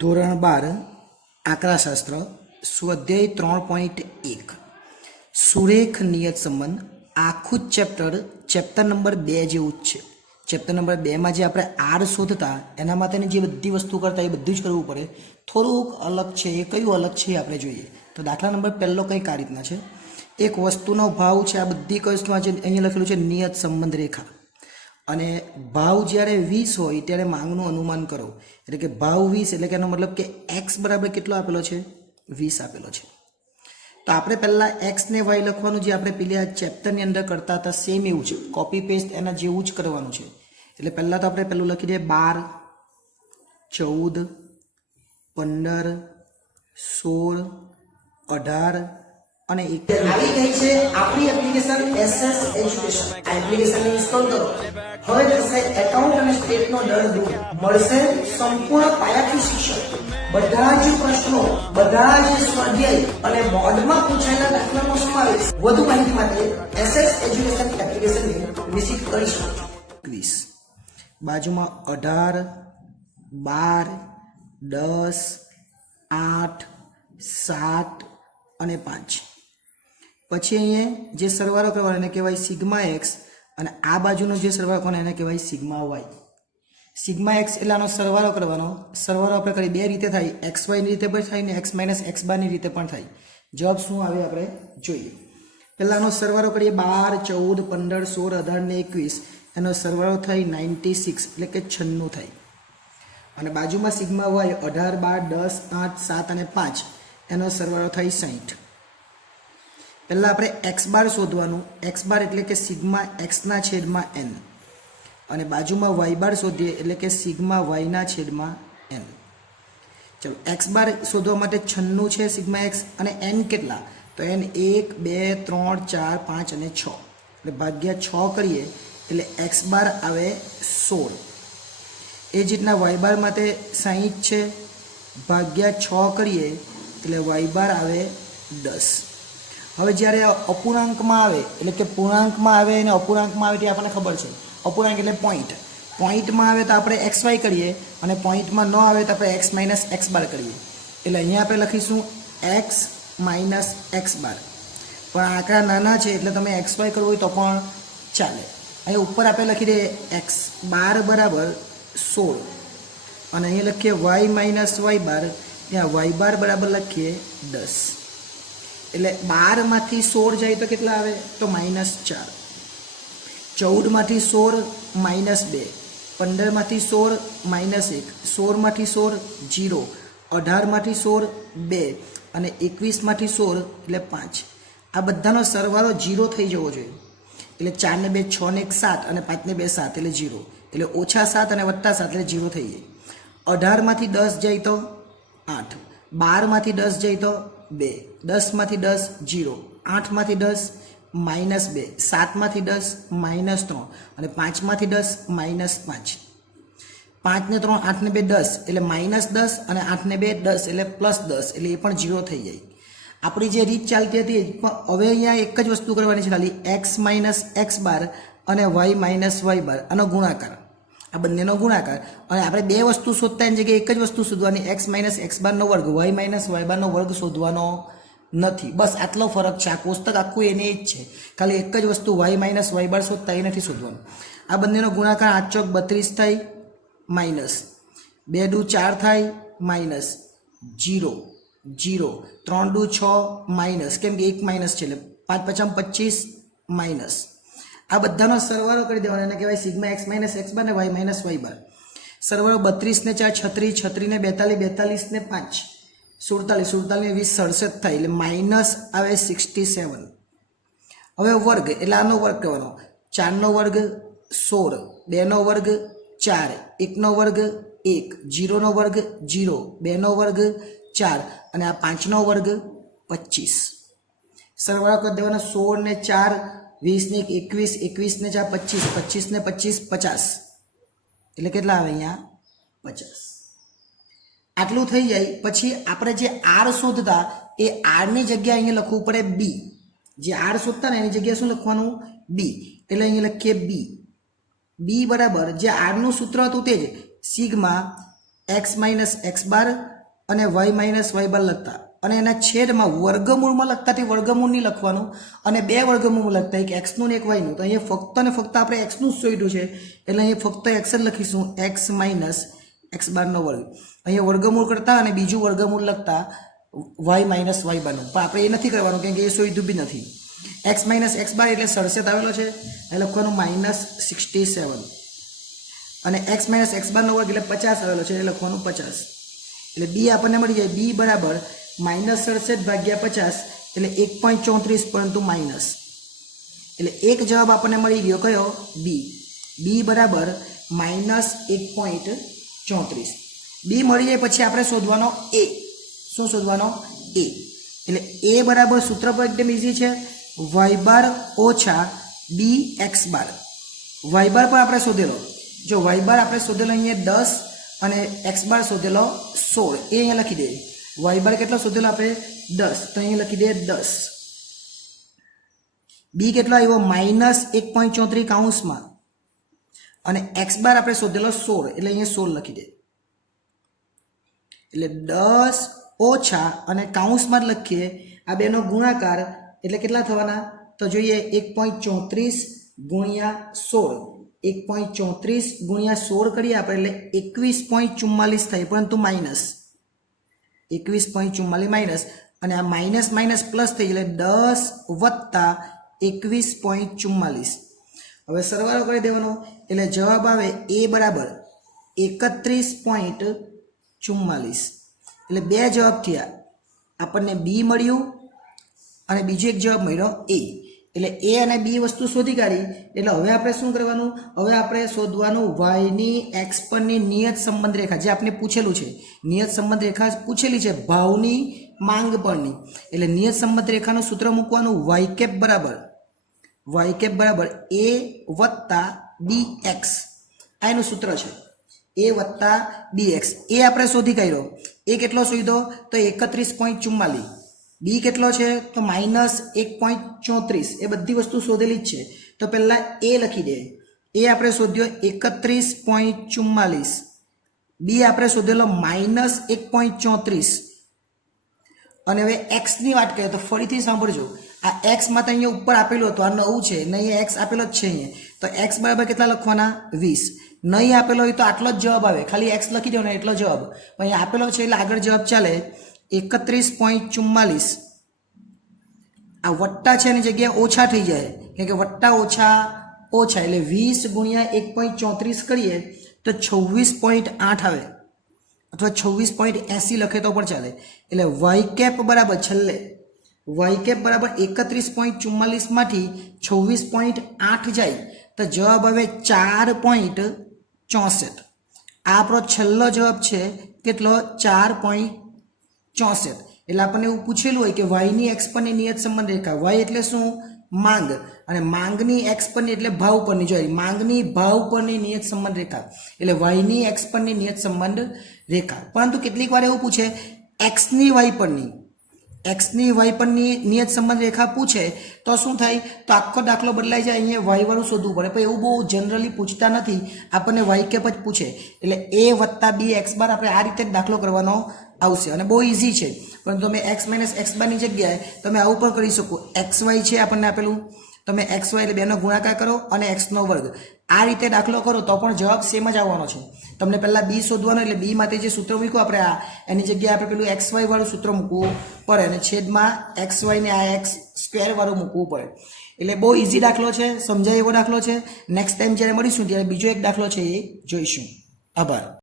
ધોરણ 12 આંકડાશાસ્ત્ર સ્વાધ્યાય 3.1 સુરેખ નિયત સંબંધ આખું જ ચેપ્ટર નંબર 2 જેવું જ છે. ચેપ્ટર નંબર 2માં જે આપણે આર શોધતા એના માટેની જે બધી વસ્તુ કરતા એ બધું જ કરવું પડે. થોડુંક અલગ છે. એ કયું અલગ છે એ આપણે જોઈએ. તો દાખલા નંબર પહેલો કંઈક આ રીતના છે. એક વસ્તુનો ભાવ છે. આ બધી વસ્તુમાં જે અહીંયા લખેલું છે નિયત સંબંધ રેખા, અને ભાવ જ્યારે 20 હોય ત્યારે માંગનું અનુમાન કરો. એટલે કે ભાવ 20 એટલે કે એનો મતલબ કે એક્સ બરાબર કેટલો આપેલો છે? 20 આપેલો છે. તો આપણે પહેલાં એક્સ ને વાય લખવાનું જે આપણે પેલી આ ચેપ્ટરની અંદર કરતા હતા સેમ એવું છે. કોપી પેસ્ટ એના જેવું જ કરવાનું છે. એટલે પહેલાં તો આપણે પહેલું લખી દઈએ 12, 14, 15, 16, 18 અને 21. આવી ગઈ છે આપણી એપ્લિકેશન એસએસ એજ્યુકેશન. આ એપ્લિકેશનને ઇન્સ્ટોલ કરો. હવે થશે એકાઉન્ટ અને સ્ટેટનો દર દૂર. મળશે સંપૂર્ણ પાયાથી શિક્ષણ. બધા જ પ્રશ્નો, બધા જ સ્વાધ્યાય અને બોર્ડમાં પૂછાયેલા દાખલાનો સમાવેશ. વધુ માહિતી માટે એસએસ એજ્યુકેશન એપ્લિકેશનને વિઝિટ કરી શકો છો. 21 બાજુમાં 18, 12, 10, 8, 7 અને 5. પછી અહીંયા જે સરવાળો કરવાનો એને કહેવાય સિગ્મા એક્સ, અને આ બાજુનો જે સરવાળો કરવાનો એને કહેવાય સિગ્મા વાય. સિગ્મા એક્સ એટલે આનો સરવાળો કરવાનો. સરવાળો આપણે કરી બે રીતે થાય, એક્સ વાયની રીતે પણ થાય ને એક્સ માઇનસ એક્સ બારની રીતે પણ થાય. જવાબ શું આવે આપણે જોઈએ. પહેલાં આનો સરવાળો કરીએ. 12, 14, 15, 16, 18 ને 21. એનો સરવાળો થાય 96 એટલે કે 96 થાય. અને બાજુમાં સિગ્મા વાય 18, 12, 10, 8, 7 અને 5. એનો સરવાળો થાય 60. પહેલાં આપણે એક્સ બાર શોધવાનું. એક્સ બાર એટલે કે સિગ્મા એક્સના છેદમાં એન, અને બાજુમાં વાય બાર શોધીએ એટલે કે સિગ્મા વાયના છેદમાં એન. ચલો એક્સ બાર શોધવા માટે 96 છે સિગ્મા એક્સ, અને એન કેટલા? તો એન 1, 2, 3, 4, 5 અને 6. એટલે ભાગ્યા 6 કરીએ એટલે એક્સ બાર આવે 16. એ જ રીતના વાય બાર માટે 60 છે, ભાગ્યા 6 કરીએ એટલે વાય બાર આવે 10. હવે જ્યારે અપૂર્ણાંકમાં આવે એટલે કે પૂર્ણાંકમાં આવે અને અપૂર્ણાંકમાં આવે તે આપણને ખબર છે. અપૂર્ણાંક એટલે પોઈન્ટ. પોઈન્ટમાં આવે તો આપણે એક્સ વાય કરીએ, અને પોઈન્ટમાં ન આવે તો આપણે એક્સ માઇનસ એક્સ બાર કરીએ. એટલે અહીંયા આપણે લખીશું એક્સ માઇનસ એક્સ બાર. પણ આંકડા નાના છે એટલે તમે એક્સ વાય કરવું હોય તો પણ ચાલે. અહીંયા ઉપર આપણે લખી દઈએ એક્સ બાર બરાબર 16, અને અહીંયા લખીએ વાય માઇનસ વાય બાર. ત્યાં વાય બાર બરાબર લખીએ 10. એટલે 12માંથી 16 જાય તો કેટલા આવે? તો -4. 14માંથી 16 -2. 15માંથી 16 -1. 16માંથી 16 0. 18માંથી 16 2. અને 21માંથી 16 એટલે 5. આ બધાનો સરવાળો 0 થઈ જવો જોઈએ. એટલે 4 ને 2 6 ને 1 7 અને 5 ને 2 7 એટલે 0. એટલે -7 અને +7 એટલે 0 થઈ જાય. 18માંથી 10 જાય તો 8. 12માંથી 10 જાય તો 2. 10માંથી 10 0. 8માંથી 10 -2. 7માંથી 10 -3. અને 5માંથી 10 -5. 5 ને 3 8 ને 2 10 એટલે -10, અને 8 ને 2 10 એટલે +10. એટલે એ પણ 0 થઈ જાય. આપણી જે રીત ચાલતી હતી હવે અહીંયા એક જ વસ્તુ કરવાની છે ખાલી, એક્સ માઇનસ એક્સ બાર અને વાય માઇનસ વાય બાર આનો ગુણાકાર. આ બંનેનો ગુણાકાર. અને આપણે બે વસ્તુ શોધતા એની જગ્યાએ એક જ વસ્તુ શોધવાની, એક્સ માઇનસ એક્સ બારનો વર્ગ વાય માઇનસ વાય બારનો વર્ગ શોધવાનો નથી. બસ આટલો ફરક છે. આ કોષ્ટક આખું એને જ છે. ખાલી એક જ વસ્તુ વાય માઇનસ વાય બાર શોધતા એ નથી શોધવાનું. આ બંનેનો ગુણાકાર 8 ચોક 32 થાય, માઇનસ 2 દુ 4 થાય, માઇનસ 0 0. 3 દુ 6 માઇનસ, કેમ કે 1 માઇનસ છે એટલે 5 5 25 માઇનસ. આ બધાનો સરવાળો કરી દેવાનો, એને કહેવાય sigma x minus x bar ને વાય માઇનસ વાય બાર. સરવાળો 32 ને 4 36, 36 ને 42, 42 ને 5 47, 47 ને 20 67 થાય. એટલે માઇનસ આવે 67. હવે વર્ગ એટલે આનો વર્ગ કરવાનો. 4નો વર્ગ 16, 2નો વર્ગ 4, 1નો વર્ગ 1, 0નો વર્ગ 0, 2નો વર્ગ 4, અને આ 5નો વર્ગ 25. સરવાળો કરી દેવાનો. 16 ને 4 20 ને 21, 21 ને 4 25, 25 ને 25 50. એટલે કેટલા આવે અહીંયા? 50. આટલું થઈ જાય પછી આપણે જે આર શોધતા એ આરની જગ્યાએ અહીંયા લખવું પડે બી. જે આર શોધતા ને એની જગ્યાએ શું લખવાનું? બી. એટલે અહીંયા લખીએ બી. બી બરાબર જે આરનું સૂત્ર હતું તે જ sigma x minus x bar અને વાય માઇનસ વાય બાર લખતા અને એના છેદમાં વર્ગમૂળમાં લખતા તે વર્ગમૂળ નહીં લખવાનું અને બે વર્ગમૂળ લખતા એક એક્સનું ને એક વાયનું. તો અહીંયા ફક્ત ને ફક્ત આપણે એક્સનું જ શોધ્યું છે એટલે અહીંયા ફક્ત એક્સ જ લખીશું, એક્સ માઇનસ એક્સ બારનો વર્ગ. અહીંયા વર્ગમૂળ કરતા અને બીજું વર્ગમૂળ લખતા વાય માઇનસ વાય બારનું, પણ આપણે એ નથી કરવાનું કેમ કે એ શોધ્યું બી નથી. એક્સ માઇનસ એક્સ બાર એટલે 67 આવેલો છે એ લખવાનું -67 અને એક્સ માઇનસ એક્સ બારનો વર્ગ એટલે 50 આવેલો છે એ લખવાનું 50. એટલે બી આપણને મળી જાય બી બરાબર -67 ભાગ્યા 50 એટલે 1.34 પરંતુ માઇનસ. એટલે એક જવાબ આપણને મળી ગયો કયો? બી. બી બરાબર -1.34. બી મળી જાય પછી આપણે શોધવાનો એ. શું શોધવાનો? એ. એટલે એ બરાબર સૂત્ર પર એકદમ ઇઝી છે, વાય બાર ઓછા બી એક્સ બાર. વાય બાર પર આપણે શોધેલો, જો વાય બાર આપણે શોધેલો અહીંયા 10 અને એક્સ બાર શોધેલો 16, એ અહીંયા લખી દે. વાય બાર કેટલો શોધેલો આપણે? 10, તો અહીંયા લખી દે 10. બી કેટલો આવ્યો? -1.34 કૌંસમાં અને એક્સ બાર આપણે શોધેલો 16 એટલે અહીંયા 16 લખી દે. એટલે 10 ઓછા અને કૌંસમાં જ લખીએ આ બેનો ગુણાકાર એટલે કેટલા થવાના? તો જોઈએ 1.34 ગુણ્યા 16, 1.34 ગુણ્યા 16 કરીએ આપણે એટલે 21.44 થાય પરંતુ માઇનસ 21.44 માઇનસ અને આ માઇનસ માઇનસ પ્લસ થઈ એટલે 10 વત્તા 21.44. હવે સરવાળો કરી દેવાનો એટલે જવાબ આવે એ બરાબર 31.44. એટલે બે જવાબ થયા, આપણને બી મળ્યું અને બીજો એક જવાબ મળ્યો એ. એટલે એ અને બી વસ્તુ શોધી કાઢી એટલે હવે આપણે શું કરવાનું? હવે આપણે શોધવાનું વાયની એક્સ પરની નિયત સંબંધ રેખા, જે આપણે પૂછેલું છે. નિયત સંબંધ રેખા પૂછેલી છે ભાવની માંગ પરની. એટલે નિયત સંબંધ રેખાનું સૂત્ર મૂકવાનું વાય કેપ બરાબર એ વત્તા બી એક્સ. આ એનું સૂત્ર છે, એ વત્તા બી એક્સ. એ આપણે શોધી કાઢ્યો. એ કેટલો શોધ્યો? તો 31.44. બી કેટલો છે? તો -1.34. એ બધી વસ્તુ શોધેલી જ છે. તો પહેલાં એ લખી દે. એ આપણે શોધ્યો 31.44. બી આપણે શોધેલો -1.34. અને હવે એક્સની વાત કરીએ તો ફરીથી સાંભળજો, આ એક્સ માં તો અહીંયા ઉપર આપેલું હતું, આ નવું છે ને, અહીંયા એક્સ આપેલો જ છે અહીંયા. તો એક્સ બરાબર કેટલા લખવાના? 20. નહીં આપેલો હોય તો આટલો જ જવાબ આવે, ખાલી એક્સ લખી દેવાનો એટલો જવાબ. અહીંયા આપેલો છે એટલે આગળ જવાબ ચાલે 31.44. આ વત્તા છે એની જગ્યાએ ઓછા થઈ જાય કેમ કે વત્તા ઓછા ઓછા એટલે 20 ગુણ્યા 1.34 કરીએ તો 26.8 આવે અથવા 26.80 લખે તો પણ ચાલે. એટલે વાય કેપ બરાબર છેલ્લે વાય કેપ બરાબર 31.44 માંથી 26.8 જાય તો જવાબ આવે 4.64. આ આપણો છેલ્લો જવાબ છે કેટલો? 4.64. એટલે આપણને એવું પૂછેલું હોય કે વાયની એક્સ પરની નિયત સંબંધ રેખા. વાય એટલે શું? માંગ, અને માંગની એક્સ પરની એટલે ભાવ પરની. જોઈએ માંગની ભાવ પરની નિયત સંબંધ રેખા એટલે વાયની એક્સ પરની નિયત સંબંધ રેખા. પરંતુ કેટલીક વાર એવું પૂછે એક્સની વાય પરની નિયત સંબંધ રેખા પૂછે તો શું થાય? તો આખો દાખલો બદલાઈ જાય, અહીંયા વાય વાળું શોધવું પડે. પણ એવું બહુ જનરલી પૂછતા નથી, આપણને વાય કેપ જ પૂછે. એટલે એ વત્તા બી એક્સ બાર આપણે આ રીતે જ દાખલો કરવાનો આવશે અને બહુ ઇઝી છે. પરંતુ તમે એક્સ માઇનસ એક્સ બારની જગ્યાએ તમે આવું પણ કરી શકો. એક્સ વાય છે આપણને આપેલું, તમે એક્સ વાય એટલે બેનો ગુણાકાર કરો અને એક્સનો વર્ગ. આ રીતે દાખલો કરો તો પણ જવાબ સેમ જ આવવાનો છે. તમને પહેલાં બી શોધવાનો એટલે બી માટે જે સૂત્ર મૂક્યું આપણે એની જગ્યાએ આપણે પેલું એક્સ વાય વાળું સૂત્ર મૂકવું પડે અને છેદમાં એક્સ વાયને આ એક્સ સ્ક્વેર વાળું મૂકવું પડે. એટલે બહુ ઇઝી દાખલો છે, સમજાય એવો દાખલો છે. નેક્સ્ટ ટાઈમ જ્યારે મળીશું ત્યારે બીજો એક દાખલો છે એ જોઈશું. આભાર.